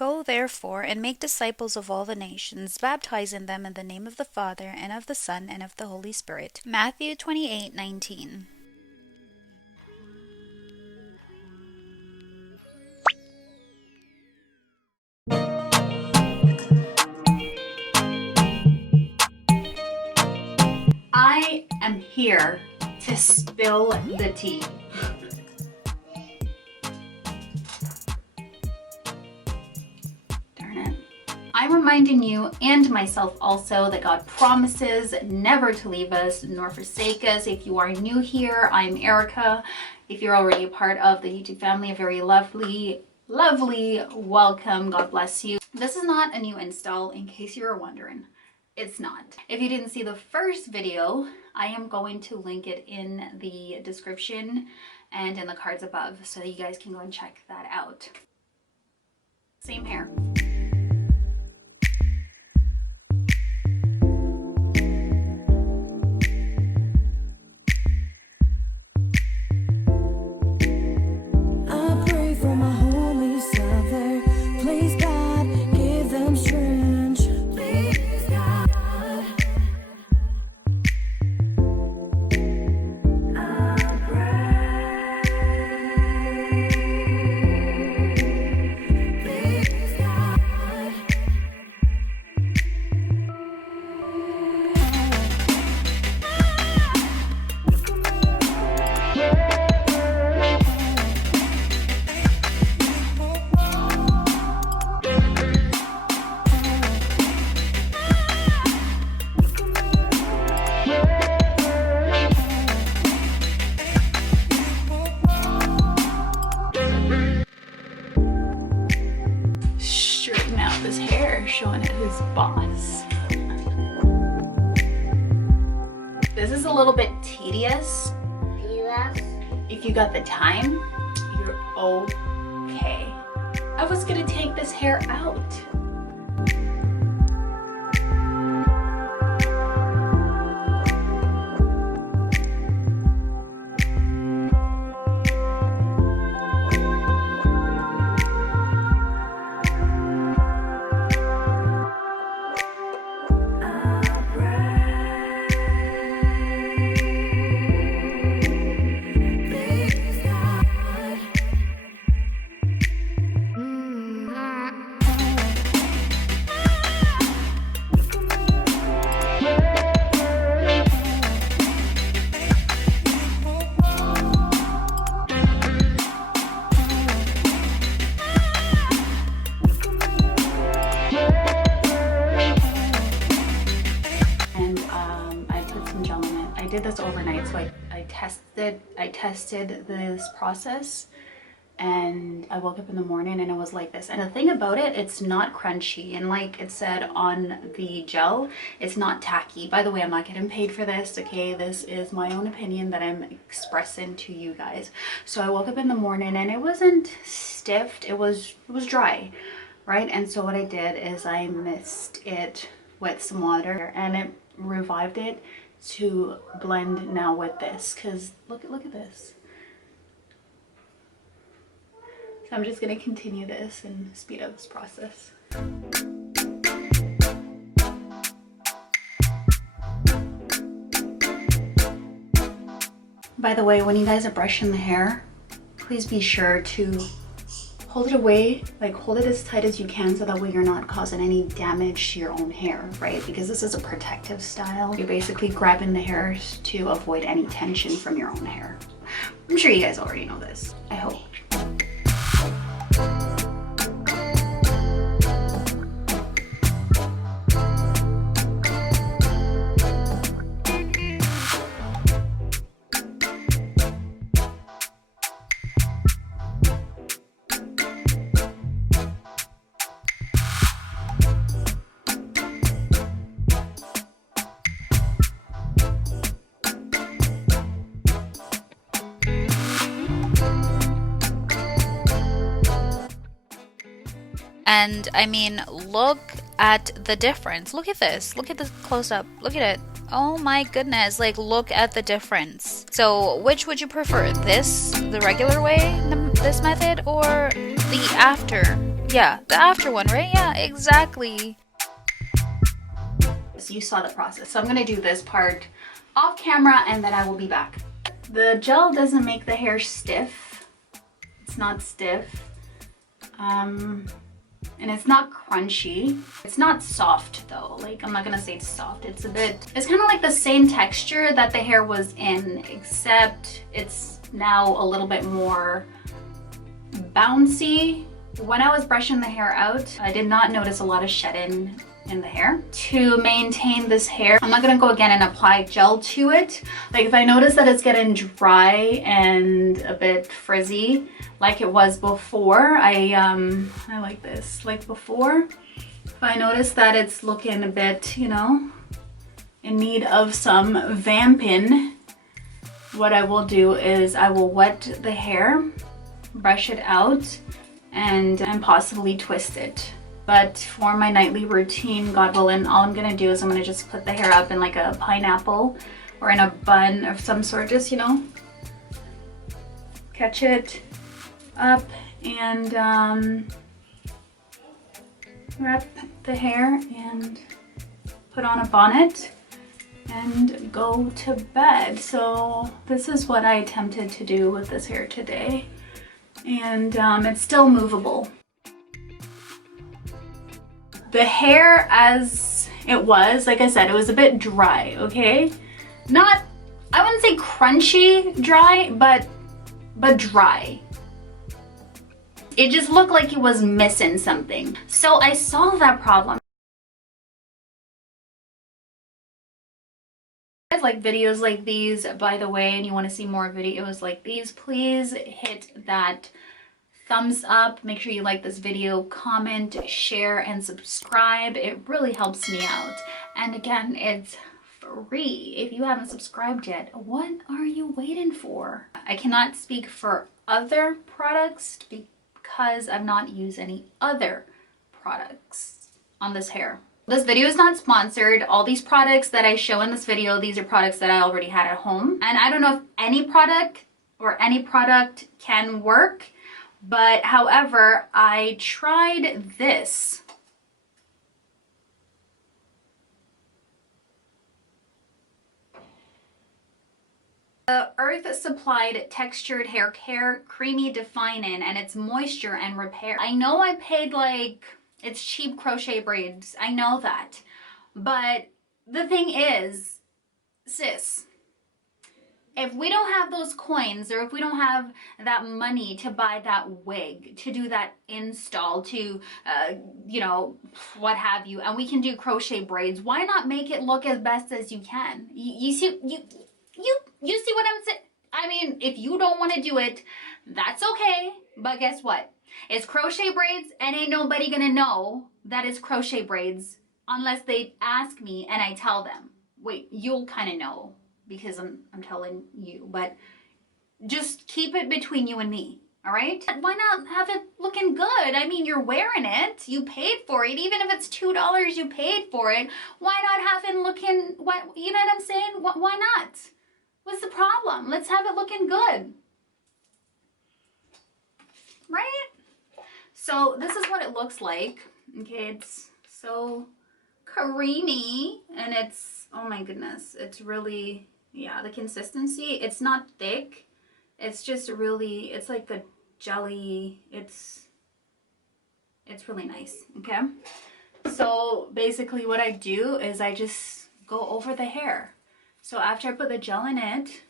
Go therefore and make disciples of all the nations, baptizing them in the name of the Father, and of the Son, and of the Holy Spirit. Matthew 28:19. I am here to spill the tea. Darn it. I'm reminding you and myself also that God promises never to leave us nor forsake us. If you are new here, I'm Erica. If you're already a part of the YouTube family, a very lovely welcome. God bless you. This is not a new install, in case you were wondering. It's not. If you didn't see the first video, I am going to link it in the description and in the cards above, so you guys can go and check that out. Same hair. This hair showing it who's boss. This is a little bit tedious. If you got the time, you're okay. I was gonna take this hair out. I did this overnight, so I tested this process, and I woke up in the morning and it was like this. And the thing about it, it's not crunchy, and like it said on the gel, it's not tacky. By the way, I'm not getting paid for this, okay? This is my own opinion that I'm expressing to you guys. So I woke up in the morning and it wasn't stiff, it was dry, right? And so what I did is I mixed it with some water and it revived it to blend now with this, because look at this. So I'm just going to continue this and speed up this process. By the way, when you guys are brushing the hair, please be sure to hold it away, like hold it as tight as you can, so that way you're not causing any damage to your own hair, right? Because this is a protective style. You're basically grabbing the hairs to avoid any tension from your own hair. I'm sure you guys already know this, I hope. And I mean, look at the difference. Look at this. Look at this close up. Look at it. Oh my goodness. Like, look at the difference. So which would you prefer? This, the regular way, this method, or the after Yeah, the after one, right? Yeah, exactly. So you saw the process. So I'm gonna do this part off camera and then I will be back. The gel doesn't make the hair stiff. It's not stiff. And it's not crunchy. It's not soft though. Like, I'm not gonna say it's soft. It's kind of like the same texture that the hair was in, except it's now a little bit more bouncy. When I was brushing the hair out, I did not notice a lot of shedding in the hair. To maintain this hair, I'm not gonna go again and apply gel to it. Like, if I notice that it's getting dry and a bit frizzy like it was before, I like this, like before, if I notice that it's looking a bit, you know, in need of some vamping, what I will do is I will wet the hair, brush it out, and possibly twist it. But for my nightly routine, God willing, all I'm gonna do is I'm gonna just put the hair up in like a pineapple or in a bun of some sort, just, you know, catch it up and wrap the hair and put on a bonnet and go to bed. So this is what I attempted to do with this hair today. And it's still movable. The hair as it was, like I said, it was a bit dry, okay? Not, I wouldn't say crunchy dry, but dry. It just looked like it was missing something. So I solved that problem. If you guys like videos like these, by the way, and you want to see more videos like these, please hit that thumbs up. Make sure you like this video, comment, share, and subscribe. It really helps me out. And again, it's free. If you haven't subscribed yet, what are you waiting for? I cannot speak for other products because I've not used any other products on this hair. This video is not sponsored. All these products that I show in this video, these are products that I already had at home. And I don't know if any product can work, but however, I tried this. The Earth Supplied Textured Hair Care Creamy Defining, and it's moisture and repair. I know I paid like, it's cheap Crochet Braids. I know that. But the thing is, sis, if we don't have those coins, or if we don't have that money to buy that wig, to do that install, to, you know, what have you, and we can do crochet braids, why not make it look as best as you can? You see, you see what I'm saying? I mean, if you don't want to do it, that's okay. But guess what? It's crochet braids, and ain't nobody gonna know that it's crochet braids unless they ask me and I tell them. Wait, you'll kind of know because I'm telling you, but just keep it between you and me, all right? Why not have it looking good? I mean, you're wearing it, you paid for it, even if it's $2 you paid for it. Why not have it looking, what, you know what I'm saying? Why not? What's the problem? Let's have it looking good, right? So this is what it looks like. Okay, it's so creamy, and it's, oh my goodness, it's really, yeah, the consistency, it's not thick, it's just really, it's like a jelly, it's really nice. Okay, so basically what I do is I just go over the hair. So after I put the gel in it,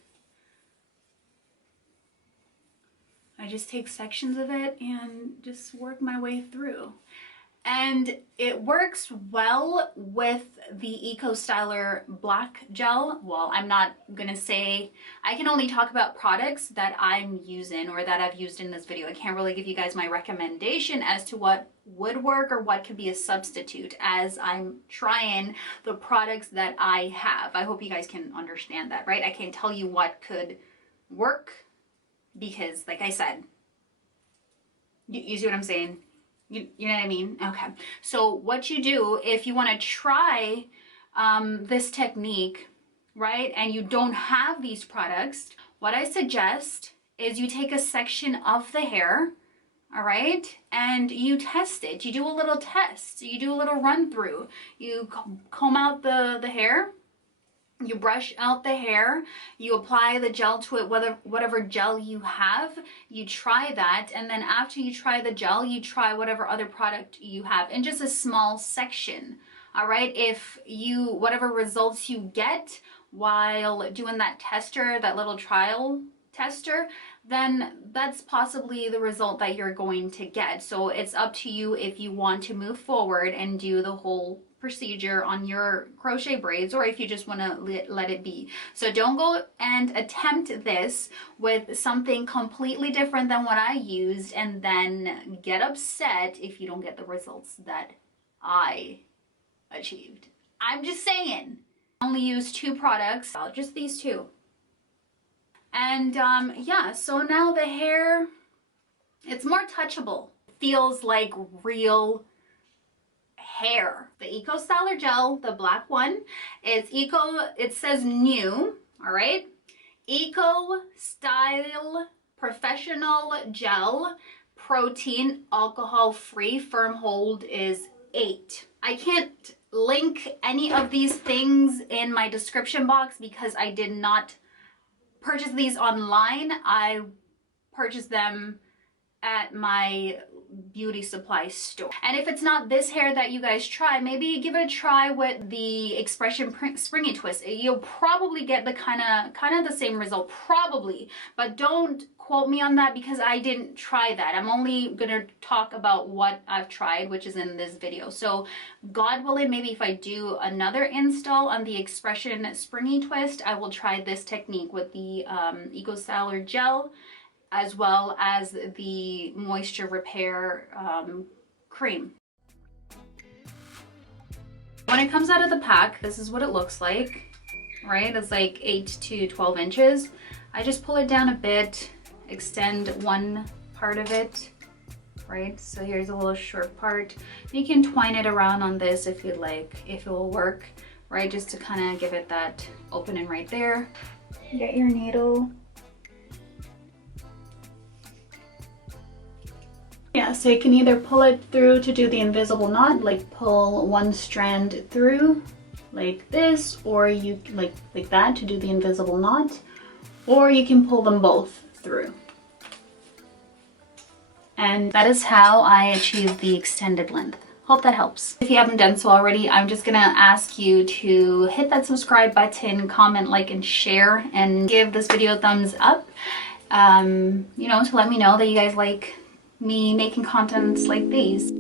I just take sections of it and just work my way through. And it works well with the Eco Styler black gel. Well, I'm not gonna say, I can only talk about products that I'm using or that I've used in this video. I can't really give you guys my recommendation as to what would work or what could be a substitute, as I'm trying the products that I have. I hope you guys can understand that, right? I can't tell you what could work because, like I said, you see what I'm saying? You know what I mean? Okay. So what you do if you want to try this technique, right, and you don't have these products, what I suggest is you take a section of the hair, all right? And you test it. You do a little test. You do a little run through. You comb out the hair. You brush out the hair, you apply the gel to it, whatever gel you have, you try that, and then after you try the gel, you try whatever other product you have in just a small section, all right? If whatever results you get while doing that tester, that little trial tester, then that's possibly the result that you're going to get. So it's up to you if you want to move forward and do the whole procedure on your crochet braids, or if you just want to let it be. So don't go and attempt this with something completely different than what I used and then get upset if you don't get the results that I achieved. I'm just saying. I only used 2 products, just these 2. And yeah, so now the hair, it's more touchable. Feels like real hair. The Eco Styler Gel, the black one, is it says new, all right? Eco Style Professional Gel, protein, alcohol free, firm hold is 8. I can't link any of these things in my description box because I did not purchase these online. I purchased them at my beauty supply store. And if it's not this hair that you guys try, maybe give it a try with the Expression Springy Twist. You'll probably get the kind of the same result, probably, but don't quote me on that because I didn't try that. I'm only gonna talk about what I've tried, which is in this video. So God willing, maybe if I do another install on the Expression Springy Twist, I will try this technique with the Eco Styler Gel, as well as the moisture repair cream. When it comes out of the pack, this is what it looks like, right? It's like 8 to 12 inches. I just pull it down a bit, extend one part of it, right? So here's a little short part. You can twine it around on this if you'd like, if it will work, right? Just to kind of give it that opening right there. Get your needle. Yeah, so you can either pull it through to do the invisible knot, like pull one strand through like this, or you like that to do the invisible knot, or you can pull them both through. And that is how I achieve the extended length. Hope that helps. If you haven't done so already, I'm just gonna ask you to hit that subscribe button, comment, like, and share, and give this video a thumbs up, you know, to let me know that you guys like me making contents like these.